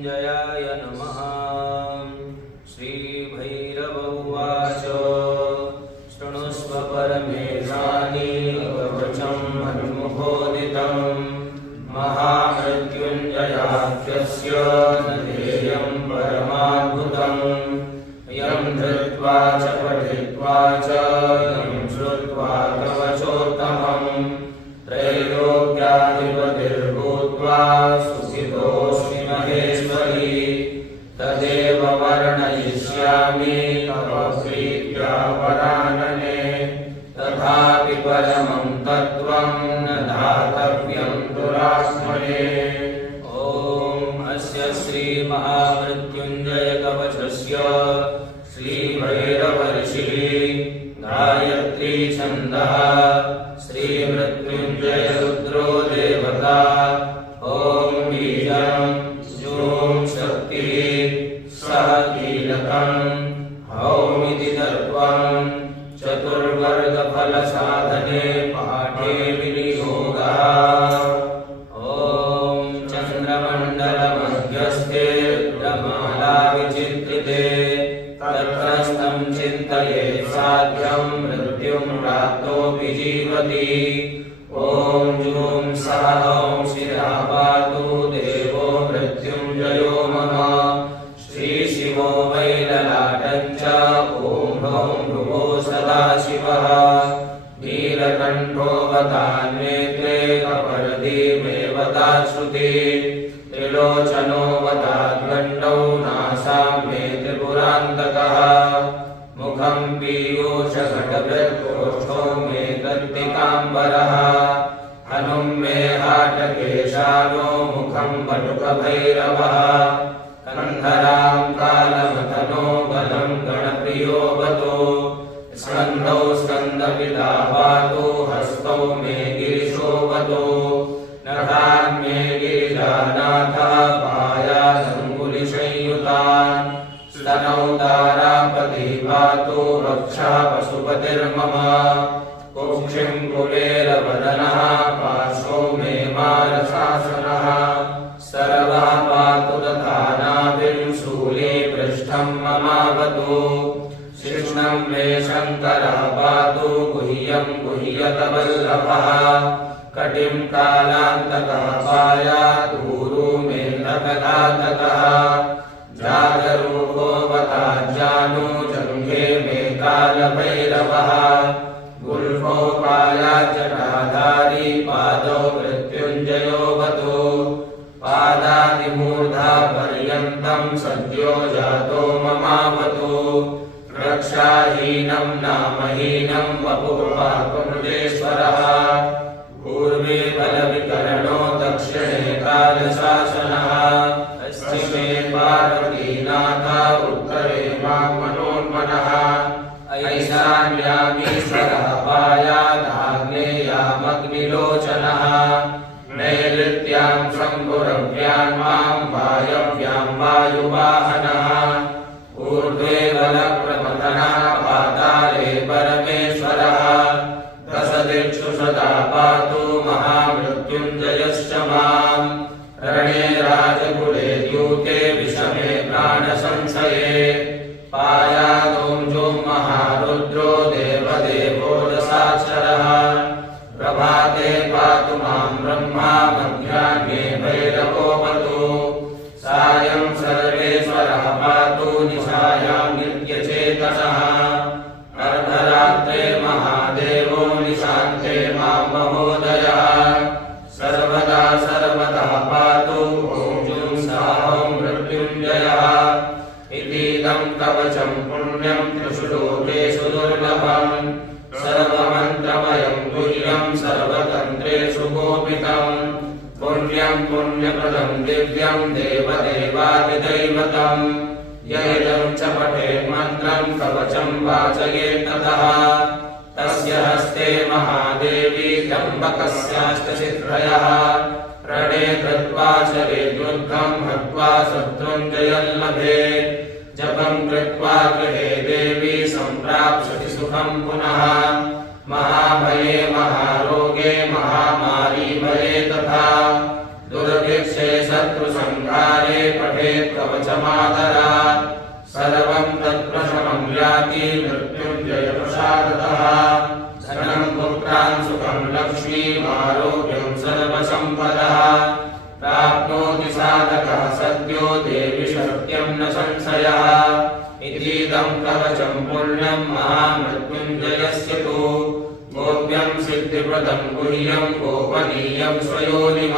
महामृत्युञ्जयाय नमः। श्रीभैरव उवाच शृणुष्व परमेशानि कवचं हनुमुखोदितं महामृत्युञ्जयाख्यस्य न ध्येयं परमाद्भुतम् यं धृत्वा च पठित्वा च यं श्रुत्वा कवचोत्तमम् त्रैलोक्याधिपतिर्भूत्वा सुखितोऽस्मि महेश्वरी तदेव वर्णयिष्यामि तव प्रीत्या वरानने तथापि परमं तत्त्वं न दातव्यं दुरात्मने। ॐ अस्य श्रीमहामृत्युञ्जयकवचस्य श्रीभैरवऋषिः गायत्री छन्दः श्रीमृत्युञ्जय रुद्रो देवता। ॐ बीजं जूं शक्तिः सः कीलकं हौमिति तत्त्वं चतुर्वर्गफलसाधने पाठे विनियोगः। ॐ चन्द्रमण्डलमध्यस्थे रुद्रमालाविचित्रिते तत्रस्थं चिन्तयेत् साध्यं मृत्युं प्राप्तोऽपि जीवति। ॐ जूं सः ॐ शिरः पातु देवो मृत्युञ्जयो मम श्रीशिवो वै ललाटं च ॐ ह्रौं भृगो सदाशिवः नीलकण्ठोऽवतान्नेत्रे कपर्दीमेवतात् श्रुतिः त्रिलोचनो वताद्गण्डौ नासां मे त्रिपुरान्तकः मुखं पीयूषघटवृत्कोष्ठौ मे दत्तिकाम्बरः हनुं मे हाटकेशानो मुखं वटुकभैरवः कन्धरां कालमथनो बलं गणप्रियोऽवतु स्कन्धौ स्कन्दपिता पातु हस्तौ मे गिरिशोऽवतु नखान् मे गिरिजानाथः पायादङ्गुलिसंयुतान् स्तनौ तारापतिः पातु रक्षः पशुपतिर्मम कुक्षिं कुबेरवदनः पार्श्वौ मे मारशासनः सर्वः पातु तथा नाभिं शूले पृष्ठं ममावतु शिष्णं मे शङ्करः पातु गुह्यं गुह्यतवल्लभः कटिं कालान्तकः पायादूरु मे नखघातकः जागरूकोऽवताज्जानु जङ्घे मे कालभैरवः गुल्फो पायाजटाधारी पादौ मृत्युञ्जयोऽवतु पादादिमूर्धा पर्यन्तं सद्यो जातो ममावतु रक्षाहीनं नामहीनं वपुः पातुमृतेश्वरः पूर्वे बलविकरणो दक्षिणे कालशासनः पश्चिमे पार्वतीनाथा उत्तरे वाग्मनोन्मनः ऐशान्यामीश्वरः पायादाग्नेयामग्निलोचनः नैऋत्यां शम्भुरव्यां मां वायव्यां वायुवाहनः ऊर्ध्वे बलप्रमथनः पाताले परमेश्वरः दशदिक्षु सदा पातु महामृत्युञ्जयश्च माम् रणे राजकुले द्यूते विषमे प्राणसंशये पायादों जों महारुद्रो देवदेवो दशाक्षरः प्रभाते पातु मां ब्रह्मा मध्याह्ने भैरवोऽवतु सायं सर्वेश्वरः पातु निशायां नित्यचेतसः अर्धरात्रे महादेवो निशान्ते मां महोदयः सर्वदा सर्वतः पातु ॐ जूं सः ॐ मृत्युञ्जयः इतीदं कवचं पुण्यं त्रिषु लोकेषु दुर्लभम् सर्वमन्त्रमयं तुल्यं सर्वतन्त्रेषु गोपितम् पुण्यं पुण्यप्रदं दिव्यं देवदेवादिदैवतम् यैदं च पठेत् मन्त्रं कवचं वाचयेत्ततः तस्य हस्ते महादेवी त्र्यम्बकस्याष्टसिद्धयः रणे कृत्वा चरेद्युद्धं हत्वा शत्रुञ्जयं लभेत् जपं कृत्वा गृहे देवी सम्प्राप्स्यति सुखं पुनः महाभये महारोगे महामारी भये तथा दुर्गे प्रयच्छे शत्रुसंहारे पठेत् कवचमादरात् सर्वं तत्प्रशमं याति मृत्युञ्जयप्रसादतः धनं पुत्रान् सुखं लक्ष्मीम् आरोग्यं सर्वसम्पदः प्राप्नोति साधकः सद्यो देवि सत्यं न संशयः इतीदं कवचं पुण्यं महामृत्युञ्जयस्य तु गोप्यं सिद्धिप्रदं गुह्यं गोपनीयं स्वयोनिव।